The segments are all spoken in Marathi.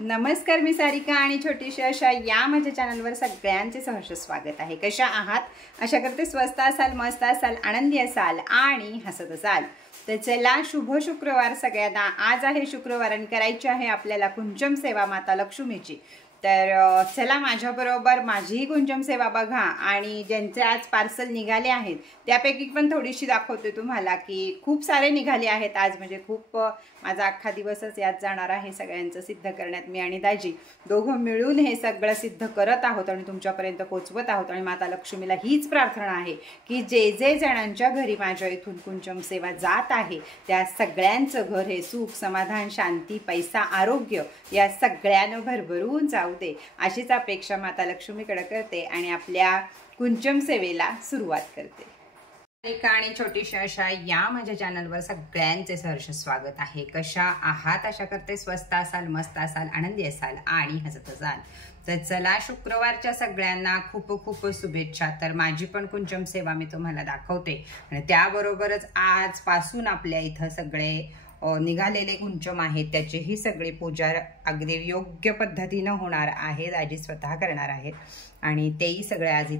नमस्कार, मी सारिका आणि छोटीशी अशा या माझ्या चॅनलवर सगळ्यांचे सहर्ष स्वागत आहे। कशा आहात? आशा करते स्वस्त असाल, मस्त असाल, आनंदी असाल आणि हसत असाल। तर चला, शुभ शुक्रवार सगळ्यांना। आज आहे शुक्रवार आणि करायची आहे आपल्याला कुंचम सेवा माता लक्ष्मीची। तर चला माझ्याबरोबर माझीही कुंचम सेवा बघा आणि ज्यांचे आज पार्सल निघाले आहेत त्यापैकी पण थोडीशी दाखवते तुम्हाला की खूप सारे निघाले आहेत आज। म्हणजे खूप माझा अख्खा दिवसच यात जाणार आहे सगळ्यांचं सिद्ध करण्यात। मी आणि दाजी दोघं मिळून हे सगळं सिद्ध करत आहोत आणि तुमच्यापर्यंत पोहोचवत आहोत। आणि माता लक्ष्मीला हीच प्रार्थना आहे की जे जे जणांच्या घरी माझ्या इथून कुंचम सेवा जात आहे त्या सगळ्यांचं घर हे सुख, समाधान, शांती, पैसा, आरोग्य या सगळ्यानं भरभरून जाऊ दे अशीच अपेक्षा माता लक्ष्मीकडे करते आणि आपल्या कुंचम सेवेला सुरुवात करते। आणि छोटीशी अशा या माझ्या चॅनलवर सगळ्यांचे सहर्ष स्वागत आहे। कशा आहात? आशा करते स्वस्त असाल, मस्त असाल, आनंदी असाल आणि हसत असाल। तर चला, शुक्रवारच्या सगळ्यांना खूप खूप शुभेच्छा। तर माझी पण कुंचम सेवा मी तुम्हाला दाखवते आणि त्याबरोबरच आजपासून आपल्या इथं सगळे निघालेले कुंचम आहेत त्याचीही सगळी पूजा अगदी योग्य पद्धतीनं होणार आहे। दाजी स्वतः करणार आहेत आणि तेही सगळे आज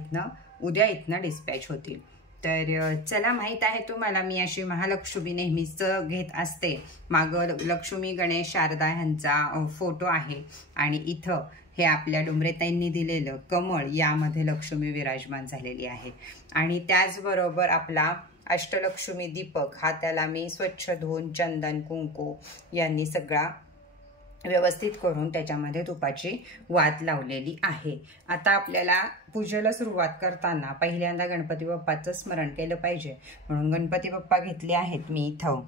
उद्या इथनं डिस्पॅच होतील। तर चला, माहीत आहे तुम्हाला मी अशी महालक्ष्मी नेहमीच घेत असते। मागं लक्ष्मी, गणेश, शारदा ह्यांचा फोटो आहे आणि इथं हे आपल्या डुंबरेताईंनी दिलेलं कमळ यामध्ये लक्ष्मी विराजमान झालेली आहे। आणि त्याचबरोबर आपला अष्टलक्ष्मी दीपक हा त्याला मी स्वच्छ धुवून चंदन, कुंकू यांनी सगळा व्यवस्थित करून त्याच्यामध्ये तुपाची वात लावलेली आहे। आता आपल्याला पूजेला सुरुवात करताना पहिल्यांदा गणपती बाप्पाचं स्मरण केलं पाहिजे, म्हणून गणपती बाप्पा घेतले आहेत मी इथं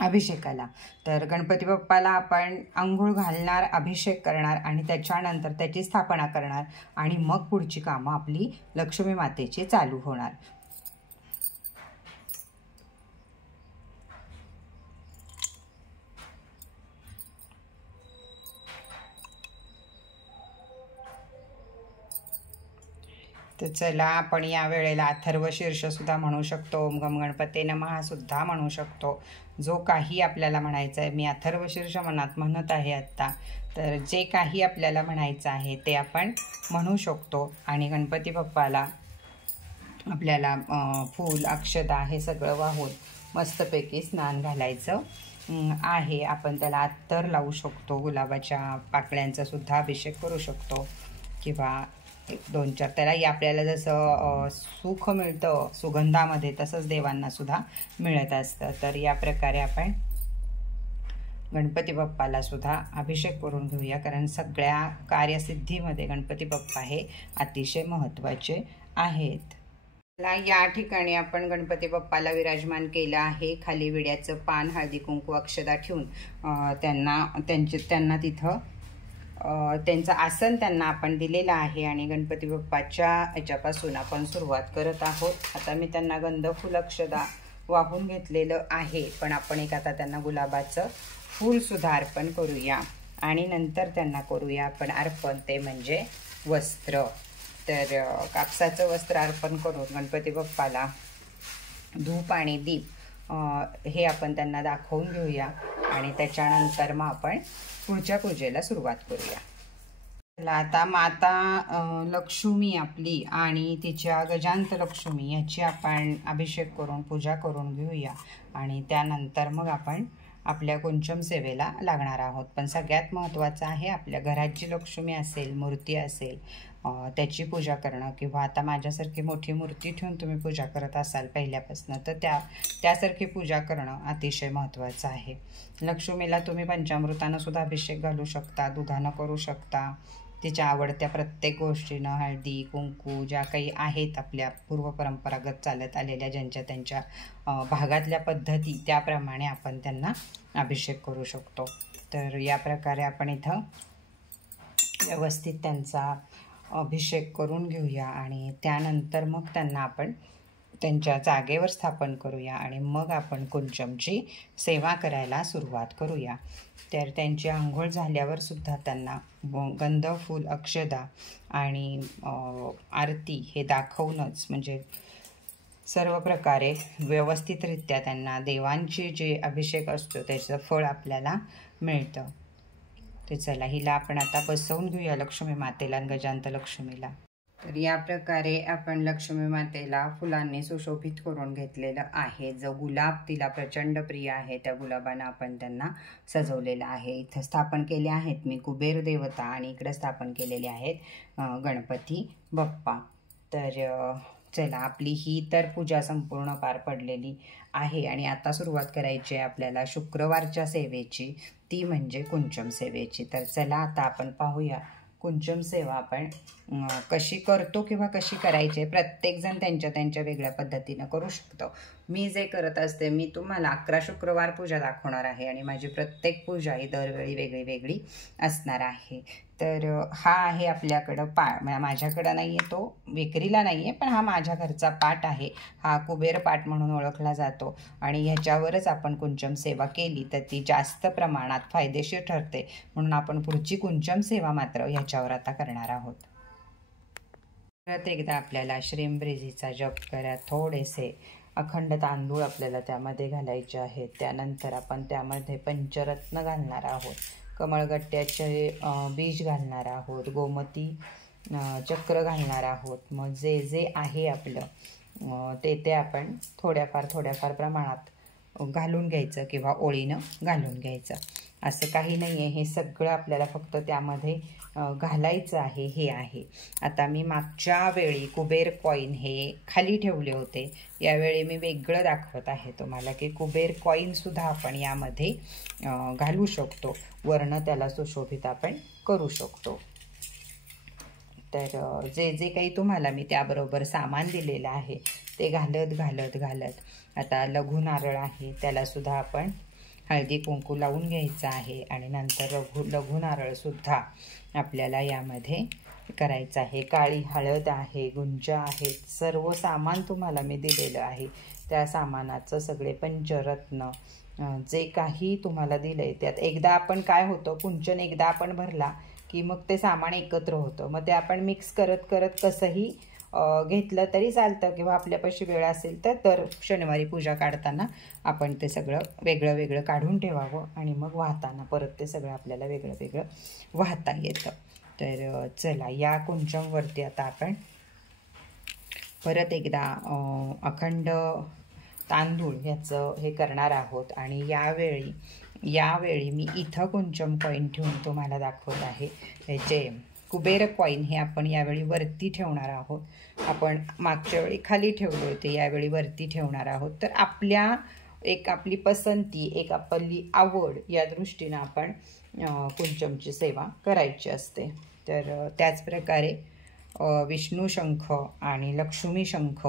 अभिषेकाला। तर गणपती बाप्पाला आपण अंघोळ घालणार, अभिषेक करणार आणि त्याच्यानंतर त्याची स्थापना करणार आणि मग पुढची कामं आपली लक्ष्मी मातेची चालू होणार। तर चला, आपण या वेळेला अथर्व शीर्ष सुद्धा म्हणू शकतो, ओम गम गणपते नमः सुद्धा म्हणू शकतो। जो काही आपल्याला म्हणायचं आहे, मी अथर्व शीर्ष मनात म्हणत आहे आत्ता। तर जे काही आपल्याला म्हणायचं आहे ते आपण म्हणू शकतो आणि गणपती बाप्पाला आपल्याला फूल, अक्षता हे सगळं वाहून मस्तपैकी स्नान घालायचं आहे। आपण त्याला अत्तर लावू शकतो, गुलाबाच्या पाकळ्यांचा सुद्धा अभिषेक करू शकतो किंवा एक दोन चार त्याला आपल्याला जसं सुख मिळतं सुगंधामध्ये तसंच देवांना सुद्धा मिळत असतं। तर या प्रकारे आपण गणपती बाप्पाला सुद्धा अभिषेक करून घेऊया, कारण सगळ्या कार्यसिद्धीमध्ये गणपती बाप्पा हे अतिशय महत्त्वाचे आहेत। या ठिकाणी आपण गणपती बाप्पाला विराजमान केलं आहे। खाली विड्याचं पान, हळदी कुंकू, अक्षता ठेवून त्यांना तिथं त्यांचं आसन त्यांना आपण दिलेलं आहे आणि गणपती बाप्पाच्या याच्यापासून आपण सुरुवात करत आहोत। आता मी त्यांना गंध, फुल, अक्षता वाहून घेतलेलं आहे, पण आपण आता त्यांना गुलाबाचं फूल सुद्धा अर्पण करूया आणि नंतर त्यांना करूया आपण अर्पण, ते म्हणजे वस्त्र। तर कापसाचं वस्त्र अर्पण करून गणपती बाप्पाला धूप आणि दीप हे आपण त्यांना दाखवून घेऊया आणि त्याच्यानंतर मग आपण पुढच्या पूजेला सुरुवात करूया। आता माता लक्ष्मी आपली आणि तिच्या गजांत लक्ष्मी याची आपण अभिषेक करून पूजा करून घेऊया आणि त्यानंतर मग आपण आपल्या कुंचम सेवेला लागणार आहोत। पण सगळ्यात महत्त्वाचं आहे आपल्या घरात जी लक्ष्मी असेल, मूर्ती असेल, त्याची पूजा करणं किंवा आता माझ्यासारखी मोठी मूर्ती ठेवून तुम्ही पूजा करत असाल पहिल्यापासून तर त्यासारखी पूजा करणं अतिशय महत्त्वाचं आहे। लक्ष्मीला तुम्ही पंचामृतानं सुद्धा अभिषेक घालू शकता, दुधानं करू शकता, तिच्या आवडत्या प्रत्येक गोष्टीनं, हळदी कुंकू ज्या काही आहेत आपल्या पूर्वपरंपरागत चालत आलेल्या ज्यांच्या त्यांच्या भागातल्या पद्धती त्याप्रमाणे आपण त्यांना अभिषेक करू शकतो। तर या प्रकारे आपण इथं व्यवस्थित त्यांचा अभिषेक करून घेऊया आणि त्यानंतर मग त्यांना आपण त्यांच्या जागेवर स्थापन करूया आणि मग आपण कुंचमची सेवा करायला सुरुवात करूया। तर त्यांची आंघोळ झाल्यावर सुद्धा त्यांना गंध, फूल, अक्षता आणि आरती हे दाखवूनच म्हणजे सर्व प्रकारे व्यवस्थितरित्या त्यांना देवांची जे अभिषेक असतो त्याचं फळ आपल्याला मिळतं। तर चला हिला आपण आता बसवून घेऊया लक्ष्मी मातेला आणि गजांत लक्ष्मीला. तर या प्रकारे आपण लक्ष्मी मातेला फुलांनी सुशोभित करून घेतलेलं आहे. जो गुलाब तिला प्रचंड प्रिय आहे त्या गुलाबानं आपण त्यांना सजवलेलं आहे. इथं स्थापन केले आहेत मी कुबेर देवता आणि इकडे स्थापन केलेले आहेत गणपती बाप्पा. तर चला आपली ही तर पूजा संपूर्ण पार पडलेली आहे आणि आता सुरुवात करायची आहे आपल्याला शुक्रवारच्या सेवेची, ती म्हणजे कुंचम सेवेची. तर चला आता आपण पाहूया कुंचम सेवा आपण कशी करतो किंवा कशी करायची. प्रत्येकजण त्यांच्या त्यांच्या वेगळ्या पद्धतीनं करू शकतो. मी जे करत असते, मी तुम्हाला 11 शुक्रवार पूजा दाखवणार आहे आणि माझी प्रत्येक पूजा ही दरवेळी वेगळी वेगळी असणार आहे. तर हा आहे आपल्याकडं माझ्याकडं नाही आहे, तो विक्रीला नाही आहे, पण हा माझ्या घरचा पाट आहे. हा कुबेर पाट म्हणून ओळखला जातो आणि ह्याच्यावरच आपण कुंचम सेवा केली तर ती जास्त प्रमाणात फायदेशीर ठरते. म्हणून आपण पुढची कुंचम सेवा मात्र ह्याच्यावर आता करणार आहोत. परत एकदा आपल्याला श्रींब्रेजीचा जप करा. थोडेसे अखंड तांदूळ आपल्याला त्यामध्ये घालायचे आहेत. त्यानंतर आपण त्यामध्ये पंचरत्न घालणार आहोत, कमळगट्ट्याचे बीज घालणार आहोत, गोमती चक्र घालणार आहोत. मग जे जे आहे आपलं ते आपण थोड्याफार प्रमाणात घालून घ्यायचं किंवा ओळीनं घालून घ्यायचं. असं काही नाही आहे, हे सगळं आपल्याला फक्त त्यामध्ये घालायचं आहे. हे आहे. आता मी मागच्या वेळी कुबेर कॉईन हे खाली ठेवले होते, यावेळी मी वेगळं दाखवत आहे तुम्हाला की कुबेर कॉईनसुद्धा आपण यामध्ये घालू शकतो, वर्ण त्याला सुशोभित आपण करू शकतो. तर जे जे काही तुम्हाला मी त्याबरोबर सामान दिलेलं आहे ते घालत आता लघु नारळ आहे, त्यालासुद्धा आपण हळदी कुंकू लावून घ्यायचं आहे आणि नंतर लघु नारळसुद्धा आपल्याला यामध्ये करायचं आहे. काळी हळद आहे, गुंज आहे, सर्व सामान तुम्हाला मी दिलेलं आहे. त्या सामानाचं सगळे पंचरत्न जे काही तुम्हाला दिलं आहे त्यात एकदा आपण काय होतं, कुंचन एकदा आपण भरला की मग ते सामान एकत्र होतं. मग ते आपण मिक्स करत कसंही घेतलं तरी चालतं किंवा आपल्यापाशी वेळ असेल तर दर शनिवारी पूजा काढताना आपण ते सगळं वेगळं वेगळं काढून ठेवावं आणि मग वाहताना परत ते सगळं आपल्याला वेगळं वेगळं वाहता येतं. तर चला या कुंचमवरती आता आपण परत एकदा अखंड तांदूळ ह्याचं हे करणार आहोत. आणि यावेळी मी इथं कुंचम कॉईन ठेवून तुम्हाला दाखवत आहे. ह्याचे कुबेर कॉईन हे आपण यावेळी वरती ठेवणार आहोत. आपण मागच्या वेळी खाली ठेवले होते, यावेळी वरती ठेवणार आहोत. तर आपली पसंती, एक आपली आवड या दृष्टीनं आपण कुंचमची सेवा करायची असते. तर त्याचप्रकारे विष्णू शंख आणि लक्ष्मी शंख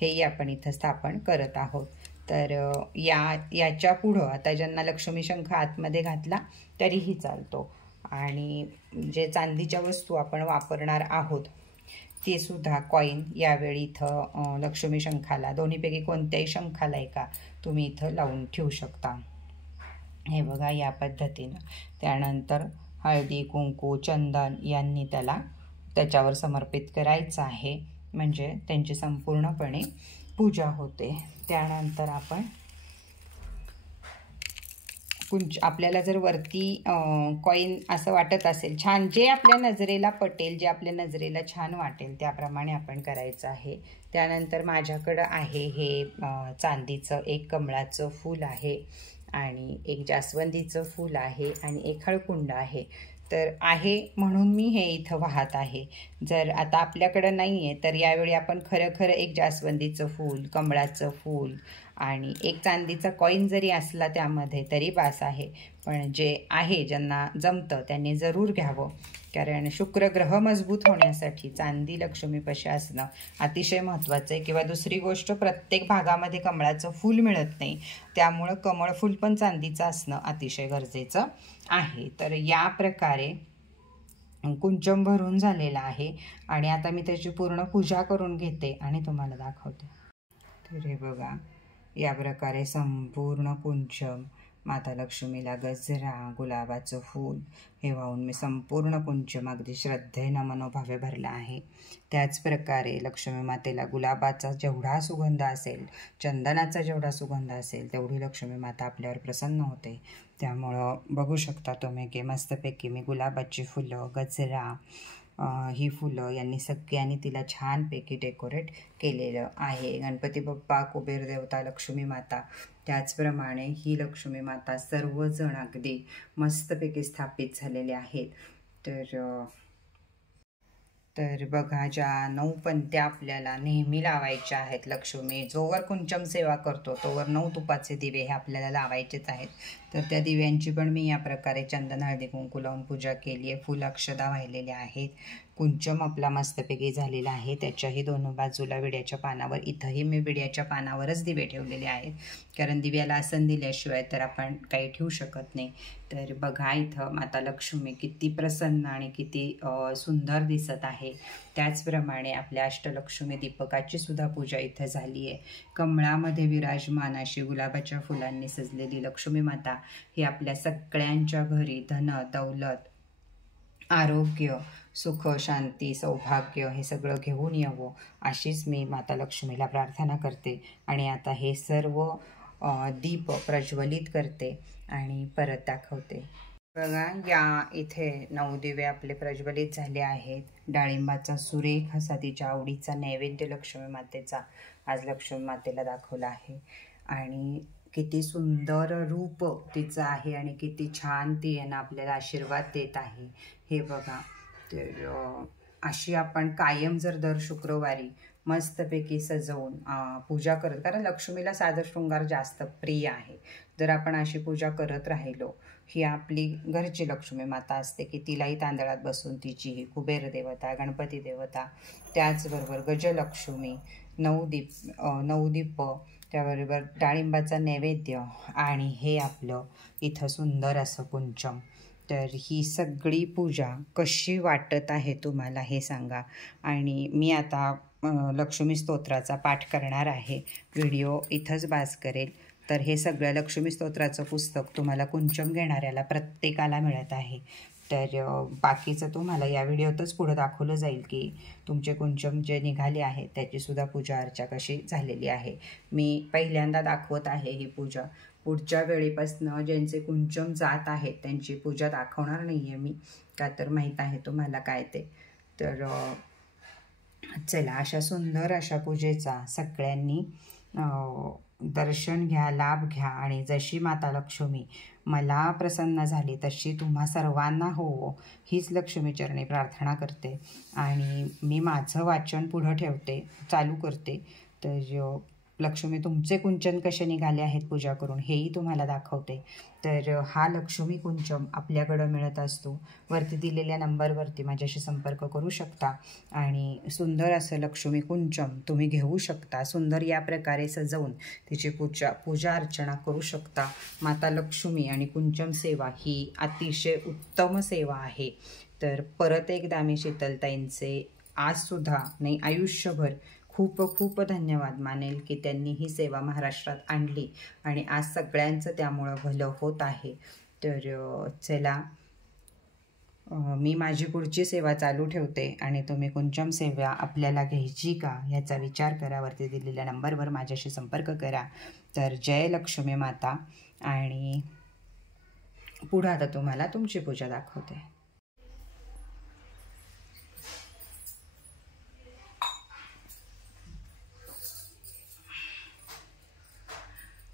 हेही आपण इथं स्थापन करत आहोत. तर याच्या पुढं आता ज्यांना लक्ष्मी शंख आतमध्ये घातला तरीही चालतो आणि जे चांदीच्या वस्तू आपण वापरणार आहोत ते सुद्धा कॉईन यावेळी इथं लक्ष्मी शंखाला, दोन्हीपैकी कोणत्याही शंखाला एका तुम्ही इथं लावून ठेवू शकता. हे बघा या पद्धतीनं. त्यानंतर हळदी कुंकू चंदन यांनी त्याच्यावर समर्पित करायचं आहे, म्हणजे त्यांची संपूर्णपणे पूजा होते. त्यानंतर आपण आपल्याला जर वरती कॉईन असं वाटत असेल छान, जे आपल्या नजरेला पटेल, जे आपल्या नजरेला छान वाटेल त्याप्रमाणे आपण करायचं आहे. त्यानंतर माझ्याकडं आहे हे चांदीचं एक कमळाचं फूल आहे आणि एक जास्वंदीचं फूल आहे आणि एक हळकुंड आहे. तर आहे म्हणून मी हे इथं वाहत आहे. जर आता आपल्याकडं नाही आहे तर यावेळी आपण खरं एक जास्वंदीचं फूल, कमळाचं फूल आणि एक चांदीचा कॉईन जरी असला त्यामध्ये तरी बास आहे. पण जे आहे ज्यांना जमतं त्यांनी जरूर घ्यावं, कारण शुक्र ग्रह मजबूत होण्यासाठी चांदी लक्ष्मीपाशी असणं अतिशय महत्त्वाचं आहे. किंवा दुसरी गोष्ट, प्रत्येक भागामध्ये कमळाचं फूल मिळत नाही, त्यामुळं कमळ फूल पण चांदीचं असणं अतिशय गरजेचं आहे. तर या प्रकारे कुंचम भरून झालेला आहे आणि आता मी त्याची पूर्ण पूजा करून घेते आणि तुम्हाला दाखवते. तर हे बघा या प्रकारे संपूर्ण कुंचम माता लक्ष्मीला गजरा, गुलाबाचं फूल हे वाहून मी संपूर्ण कुंचम अगदी श्रद्धेनं मनोभावे भरला आहे. त्याच प्रकारे लक्ष्मी मातेला गुलाबाचा जेवढा सुगंध असेल, चंदनाचा जेवढा सुगंध असेल, तेवढी लक्ष्मी माता आपल्यावर प्रसन्न होते. त्यामुळं बघू शकता तुम्ही की मस्तपैकी मी गुलाबाची फुलं, गजरा, ही फुलं यांनी सगळ्यांनी तिला छानपैकी डेकोरेट केलेलं आहे. गणपती बाप्पा, कुबेर देवता, लक्ष्मी माता, त्याचप्रमाणे ही लक्ष्मी माता सर्वजण अगदी मस्तपैकी स्थापित झालेले आहेत. तर बघा, ज्या 9 पंत्या आपल्याला नेहमी लावायच्या आहेत. लक्ष्मी जोवर कुंचम सेवा करतो तोवर 9 तुपाचे दिवे हे आपल्याला लावायचेच आहेत. तर त्या दिव्यांची पण मी या प्रकारे चंदन, हळदी, कुंकू लावून पूजा केली आहे. फुल अक्षदा वाहिलेल्या आहेत. कुंचम आपला मस्तपैकी झालेला आहे. त्याच्याही दोन्ही बाजूला विड्याच्या पानावर, इथंही मी विड्याच्या पानावरच दिवे ठेवलेले आहेत, कारण दिव्याला आसन दिल्याशिवाय तर आपण काही ठेवू शकत नाही. तर बघा, इथं माता लक्ष्मी किती प्रसन्न आणि किती सुंदर दिसत आहे. त्याचप्रमाणे आपल्या अष्टलक्ष्मी दीपकाची सुद्धा पूजा इथं झाली आहे. कमळामध्ये विराजमान अशी गुलाबाच्या फुलांनी सजलेली लक्ष्मी माता ही आपल्या सगळ्यांच्या घरी धन, दौलत, आरोग्य, सुख, शांती, सौभाग्य हे सगळं घेऊन यावं अशीच मी माता लक्ष्मीला प्रार्थना करते. आणि आता हे सर्व दीप प्रज्वलित करते आणि परत दाखवते. बघा, या इथे 9 दिवे आपले प्रज्वलित झाले आहेत. डाळिंबाचा सुरेख असा तिच्या आवडीचा नैवेद्य लक्ष्मी मातेचा आज लक्ष्मी मातेला दाखवला आहे. आणि किती सुंदर रूप तिचं आहे आणि किती छान ती यांना आपल्याला आशीर्वाद देत आहे हे बघा. तर अशी आपण कायम जर दर शुक्रवारी मस्तपैकी सजवून पूजा करत, कारण लक्ष्मीला सादर शृंगार जास्त प्रिय आहे, जर आपण अशी पूजा करत राहिलो, ही आपली घरची लक्ष्मी माता असते की तिलाही तांदळात बसून तिची ही कुबेर देवता, गणपती देवता, त्याचबरोबर गजलक्ष्मी, 9 दीप, त्याबरोबर डाळिंबाचा नैवेद्य आणि हे आपलं इथं सुंदर असं कुंचम. तर ही सगळी पूजा कशी वाटत आहे तुम्हाला हे सांगा. आणि मी आता लक्ष्मी स्तोत्राचा पाठ करणार आहे. व्हिडिओ इथंच बास करेल. तर हे सगळं लक्ष्मी स्तोत्राचं पुस्तक तुम्हाला कुंचम घेणाऱ्याला प्रत्येकाला मिळत आहे. तर बाकीचं तुम्हाला या व्हिडिओतच पुढं दाखवलं जाईल की तुमचे कुंचम जे निघाले आहेत त्याचीसुद्धा पूजा अर्चा कशी झालेली आहे. मी पहिल्यांदा दाखवत आहे ही पूजा. पुढच्या वेळेपासून ज्यांचे कुंचम जात आहेत त्यांची पूजा दाखवणार नाही आहे मी, का तर माहीत आहे तुम्हाला काय ते. तर चला, अशा सुंदर अशा पूजेचा सगळ्यांनी दर्शन घ्या, लाभ घ्या. आणि जशी माता लक्ष्मी मला प्रसन्न झाली तशी तुम्हा सर्वांना हो, हीच लक्ष्मीचरणी प्रार्थना करते. आणि मी माझं वाचन पुढं ठेवते, चालू करते. तर लक्ष्मी तुमचे कुंचन कसे निघाले आहेत पूजा करून हेही तुम्हाला दाखवते. तर हा लक्ष्मी कुंचम आपल्याकडं मिळत असतो. वरती दिलेल्या नंबरवरती माझ्याशी संपर्क करू शकता आणि सुंदर असं लक्ष्मी कुंचम तुम्ही घेऊ शकता. सुंदर या प्रकारे सजवून तिची पूजा अर्चना करू शकता. माता लक्ष्मी आणि कुंचम सेवा ही अतिशय उत्तम सेवा आहे. तर परत एकदा मी शीतलताईंचे आजसुद्धा नाही आयुष्यभर खूप खूप धन्यवाद मानेल की त्यांनी ही सेवा महाराष्ट्रात आणली आणि आज सगळ्यांचं त्यामुळं भलं होत आहे. तर चला, मी माझी पुढची सेवा चालू ठेवते आणि तुम्ही कुंचम सेवा आपल्याला घ्यायची का याचा विचार करा. वरती दिलेल्या नंबरवर माझ्याशी संपर्क करा. तर जय लक्ष्मी माता. आणि पुढं आता तुम्हाला तुमची पूजा दाखवते.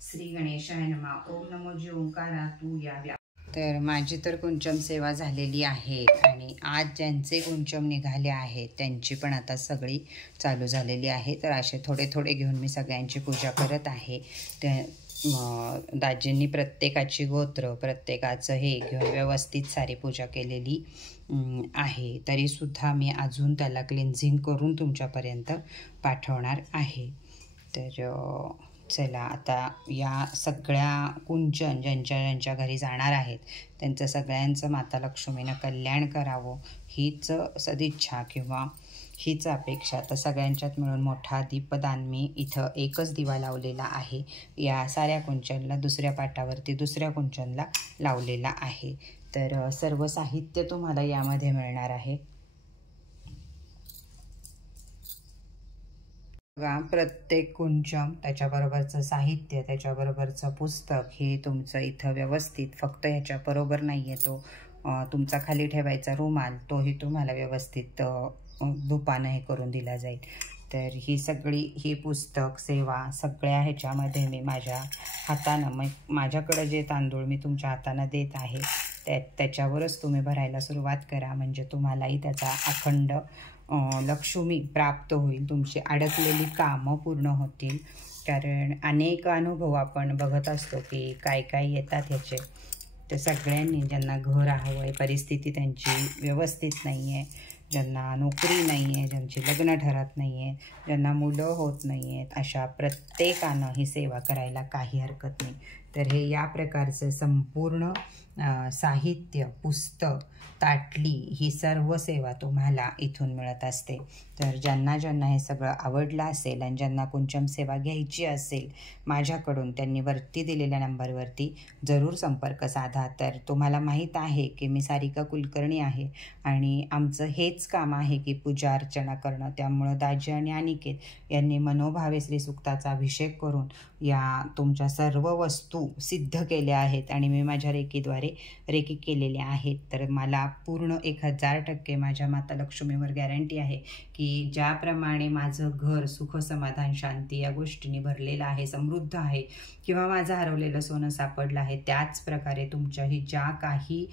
श्री गणेशाय नमः. ओम नमो जी ओंकारा तू या. तर माझी तर कुंचम सेवा झालेली आहे आणि आज ज्यांचे कुंचम निघाले आहेत त्यांची पण आता सगळी चालू झालेली आहे. तर असे थोडे थोडे घेऊन मी सगळ्यांची पूजा करत आहे. दाजींनी प्रत्येकाची गोत्र, प्रत्येकाचं हे घेऊन व्यवस्थित सारी पूजा केलेली आहे. तरीसुद्धा मी अजून त्याला क्लिन्झिंग करून तुमच्यापर्यंत पाठवणार आहे. तर चला, आता या सगळ्या कुंचन ज्यांच्या घरी जाणार आहेत त्यांचं सगळ्यांचं माता लक्ष्मीनं कल्याण करावं हीच सदिच्छा किंवा हीच अपेक्षा. तर सगळ्यांच्यात मिळून मोठा दीपदान मी इथं एकच दिवा लावलेला आहे. या साऱ्या कुंचनला दुसऱ्या पाटावरती दुसऱ्या कुंचनला लावलेला आहे. तर सर्व साहित्य तुम्हाला यामध्ये मिळणार आहे. बघा, प्रत्येक कुंचम, त्याच्याबरोबरचं साहित्य, त्याच्याबरोबरचं पुस्तक हे तुमचं इथं व्यवस्थित, फक्त ह्याच्याबरोबर नाही आहे तो तुमचा खाली ठेवायचा रुमाल, तोही तुम्हाला व्यवस्थित धुपानं हे करून दिला जाईल. तर ही सगळी ही पुस्तक सेवा सगळ्या ह्याच्यामध्ये मी माझ्या हातानं, मग माझ्याकडं जे तांदूळ मी तुमच्या हातानं देत आहे त्याच्यावरच तुम्ही भरायला सुरुवात करा. म्हणजे तुम्हालाही त्याचा अखंड लक्ष्मी प्राप्त होईल. तुमची अडकलेली कामं पूर्ण होतील. कारण अनेक अनुभव आपण बघत असतो की काय काय येतात ह्याचे. तर सगळ्यांनी, ज्यांना घर हवं आहे, परिस्थिती त्यांची व्यवस्थित नाही आहे, ज्यांना नोकरी नाही आहे, ज्यांची लग्न ठरत नाही आहे, ज्यांना मुलं होत नाही आहेत, अशा प्रत्येकानं ही सेवा करायला काही हरकत नाही. तर हे या प्रकारचं संपूर्ण साहित्य, पुस्तक, ताटली, ही सर्व सेवा तुम्हाला इथून मिळत असते. तर ज्यांना ज्यांना हे सगळं आवडलं असेल आणि ज्यांना कुंचम सेवा घ्यायची असेल माझ्याकडून, त्यांनी वरती दिलेल्या नंबरवरती जरूर संपर्क साधा. तर तुम्हाला माहीत आहे की मी सारिका कुलकर्णी आहे आणि आमचं हेच काम आहे की पूजा अर्चना करणं. त्यामुळं दाजी आणि अनिकेत यांनी मनोभावे श्रीसूक्ताचा अभिषेक करून या तुमच्या सर्व वस्तू सिद्ध केल्या आहेत आणि मी माझ्या रेकीद्वारे रेकी केलेल्या आहेत. तर मला पूर्ण 1000% माझ्या माता लक्ष्मीवर गॅरंटी आहे की ज्याप्रमाणे माझं घर सुख, समाधान, शांती या गोष्टींनी भरलेलं आहे, समृद्ध आहे, किंवा माझं हरवलेलं सोनं सापडलं आहे, त्याच प्रकारे तुमच्याही ज्या काही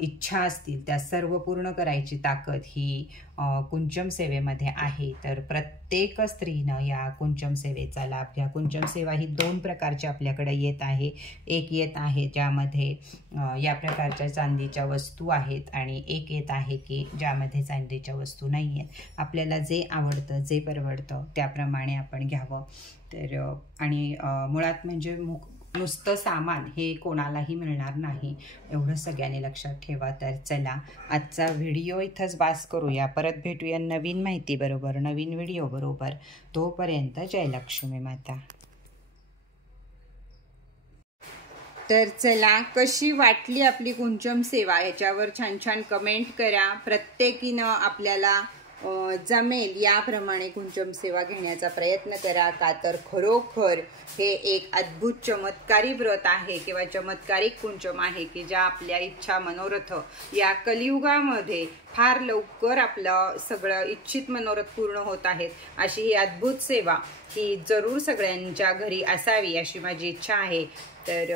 इच्छा असतील त्या सर्व पूर्ण करायची ताकद ही कुंचम सेवेमध्ये आहे. तर प्रत्येक स्त्रीनं या कुंचम सेवेचा लाभ घ्या. कुंचम सेवा ही 2 प्रकारची आपल्याकडे येत आहे. एक येत आहे ज्यामध्ये या प्रकारच्या चांदीच्या वस्तू आहेत आणि एक येत आहे की ज्यामध्ये चांदीच्या वस्तू नाही आहेत. आपल्याला जे आवडतं, जे परवडतं त्याप्रमाणे आपण घ्यावं. तर आणि मुळात म्हणजे नुसतं सामान हे कोणालाही मिळणार नाही, एवढं सगळ्यांनी लक्षात ठेवा. तर चला, आजचा व्हिडिओ इथंच बास करूया. परत भेटूया नवीन माहिती बरोबर, नवीन व्हिडिओ बरोबर. तोपर्यंत जय लक्ष्मी माता. तर चला, कशी वाटली आपली कुंचम सेवा याच्यावर छान छान कमेंट करा. प्रत्येकीनं आपल्याला जमेल याप्रमाणे कुंचम सेवा घेण्याचा प्रयत्न करा. का तर खरोखर हे एक अद्भुत चमत्कारी व्रत आहे किंवा चमत्कारिक कुंचम आहे की ज्या आपल्या इच्छा, मनोरथ या कलियुगामध्ये फार लवकर आपलं सगळं इच्छित मनोरथ पूर्ण होत आहेत. अशी ही अद्भुत सेवा ही जरूर सगळ्यांच्या घरी असावी अशी माझी इच्छा आहे. तर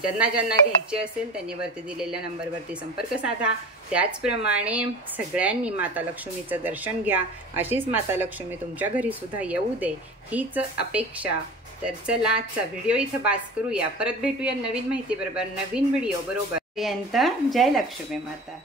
ज्यांना ज्यांना घ्यायची असेल त्यांनी वरती दिलेल्या नंबरवरती संपर्क साधा. त्याचप्रमाणे सगळ्यांनी माता लक्ष्मीचं दर्शन घ्या. अशीच माता लक्ष्मी तुमच्या घरी सुद्धा येऊ दे हीच अपेक्षा. तर चला, आजचा व्हिडिओ इथं बास करूया. परत भेटूया नवीन माहिती बरोबर, नवीन व्हिडिओ बरोबर. पर्यंत जय लक्ष्मी माता.